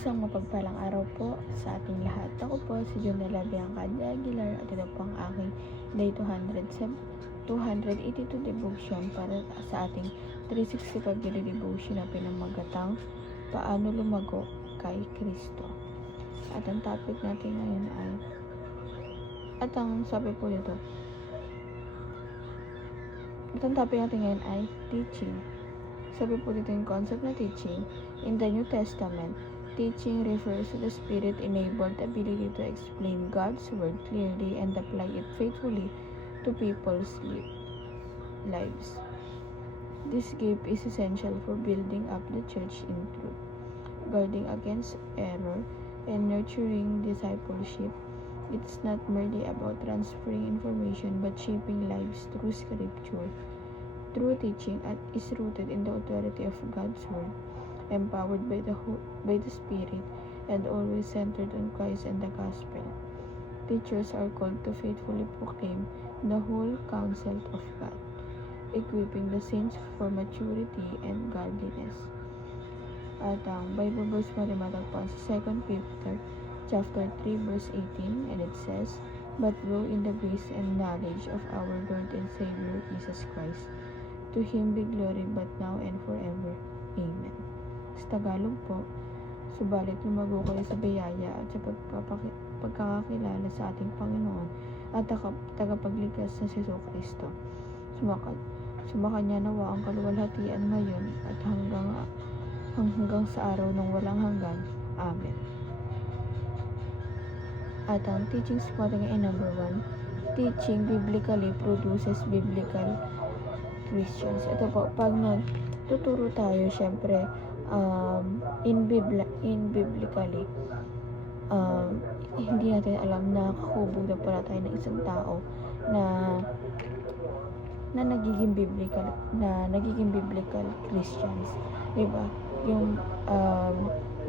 Isang mapagpalang araw po sa ating lahat. Ako po si Jonela Bianca de Aguilar at ito po ang aking day 282 devotion para sa ating 365 daily devotion na pinamagatang Paano Lumago kay Kristo. At ang topic natin ngayon ay teaching. Sabi po dito yung concept na teaching. In the New Testament, teaching refers to the Spirit-enabled ability to explain God's Word clearly and apply it faithfully to people's lives. This gift is essential for building up the church in truth, guarding against error, and nurturing discipleship. It's not merely about transferring information but shaping lives through Scripture. True teaching is rooted in the authority of God's Word, empowered by the Spirit, and always centered on Christ and the Gospel. Teachers are called to faithfully proclaim the whole counsel of God, equipping the saints for maturity and godliness. At ang Bible verse mo rin matagpuan sa 2 Peter chapter 3 verse 18, and it says, "But grow in the grace and knowledge of our Lord and Savior Jesus Christ. To Him be glory but now and forever. Amen." Sa Tagalog po, subalit lumago kayo sa biyaya at sa pagkakakilala sa ating Panginoon at tagapagligtas na si Jesucristo. Sumakanya nawa ang kaluwalhatian ngayon at hanggang sa araw ng walang hanggan. Amen. At ang teachings po natin ay number 1, teaching biblically produces biblical Christians. Ito po, pag nagtuturo tayo, syempre, biblically, hindi natin alam na kakubog na pala tayo ng isang tao na nagiging biblical Christians. Diba?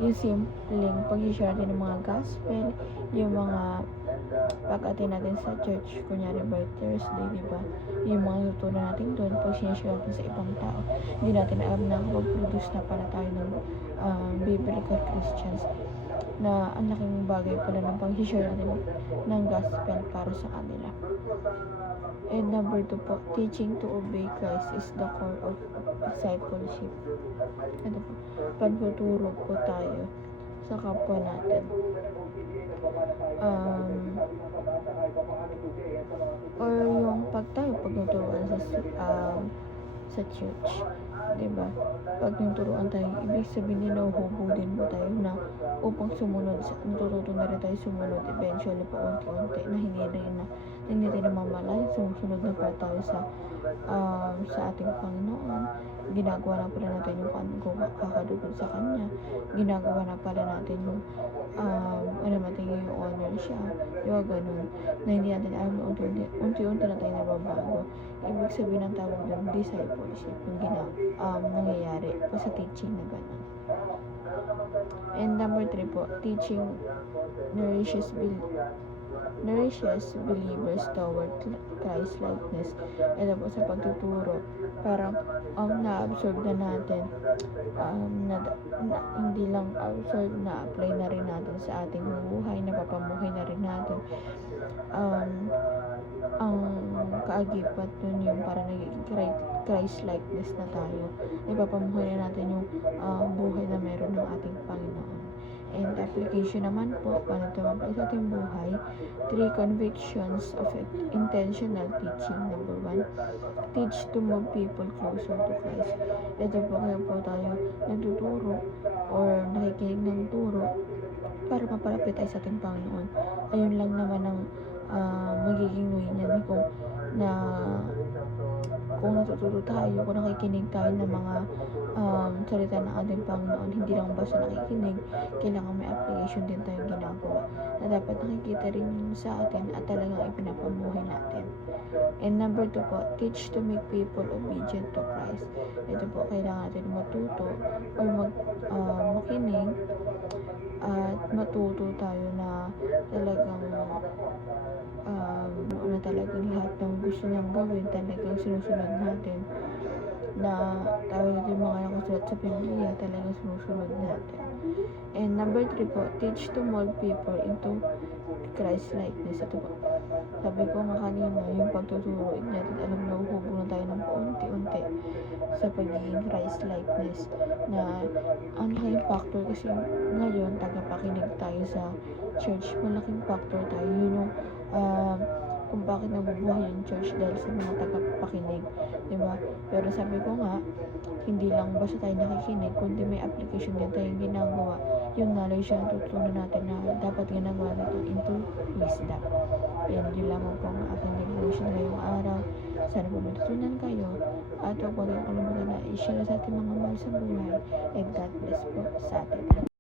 Yung simpleng pag-share natin ng mga gospel, yung mga pag-attend natin sa church, kunyari by Thursday, diba? Yung mga natutunan natin doon, pag sinishare natin sa ibang tao, hindi natin alam na mag-produce na para tayo ng biblical Christians, na ang laking bagay pala ng pag-share natin ng gospel para sa kanila. And number 2 po, teaching to obey Christ is the core of discipleship. Ito po, pagtuturo po tayo sa kapwa natin. Or yung pag nuturuan sa church, diba? Pag nuturuan tayo, ibig sabihin din nahuhubudin mo tayo na upang sumunod, natututo na rin tayo sumunod eventually po unti-unti na hindi tayo namamalay, sumusunod na pala tayo sa ating Panginoon. Ginagawa na pala natin yung kakadugod sa Kanya, ginagawa na pala natin yung yung honor siya, yung ganun, na hindi natin alam na unti-unti na tayo nababago. Ibig sabihin ng tawag doon, discipleship, yung nangyayari pa sa teaching na ganun. And number 3 po, teaching nourishes believers toward Christ-likeness. Ito po sa pagtuturo, parang na-absorb na natin, hindi lang absorb, na-apply na rin natin sa ating buhay, napapamuhay na rin natin. Ang kaagipat nun yung parang naging Christ-likeness na tayo. Ipapamuhay na natin yung buhay na meron ng ating Panginoon. And application naman po, paano ito mag-apply sa ating buhay? 3 convictions of intentional teaching. Number 1, teach to move people closer to Christ. Ito po, kaya po tayo nagtuturo or nakikinig ng turo para mapalapit tayo sa ating Panginoon. Ayun lang naman ang magiging way niyan kung natuturo tayo, kung nakikinig tayo ng mga salita ng ating Panginoon, hindi lang basta nakikinig, kailangan may application din tayong ginagawa na dapat nakikita rin sa atin at talagang ipinapamuhay natin. And number 2 po, teach to make people obedient to Christ. Ito po, kailangan natin matuto or makinig at matuto tayo na talagang talagang lahat ng gusto niyang gawin talagang sinusunod natin. na tayo yung mga nakasulat sa Biblia talagang sinusunod natin. And number 3 po, teach to mold people into Christ-likeness. Ito po, sabi ko nga kanina, yung pagtuturo natin, alam na uhubo na tayo ng paunti-unti sa pagiging Christ-likeness na ang laking factor kasi ngayon, tagapakinig tayo sa church, malaking factor tayo. Yun yung kung bakit nabubuhay yung church dahil sa mga tagapakinig, diba? Pero sabi ko nga, hindi lang basta tayo nakikinig, kundi may application din tayong ginagawa. Yung knowledge na tutunan natin na dapat ginagawa natin into wisdom. Yan, yun lamang po ang aking devotion ngayong araw. Sana po matutunan kayo at huwag po kayong kalimutan na i-share sa ating mga mahal sa buhay. And God bless po sa atin.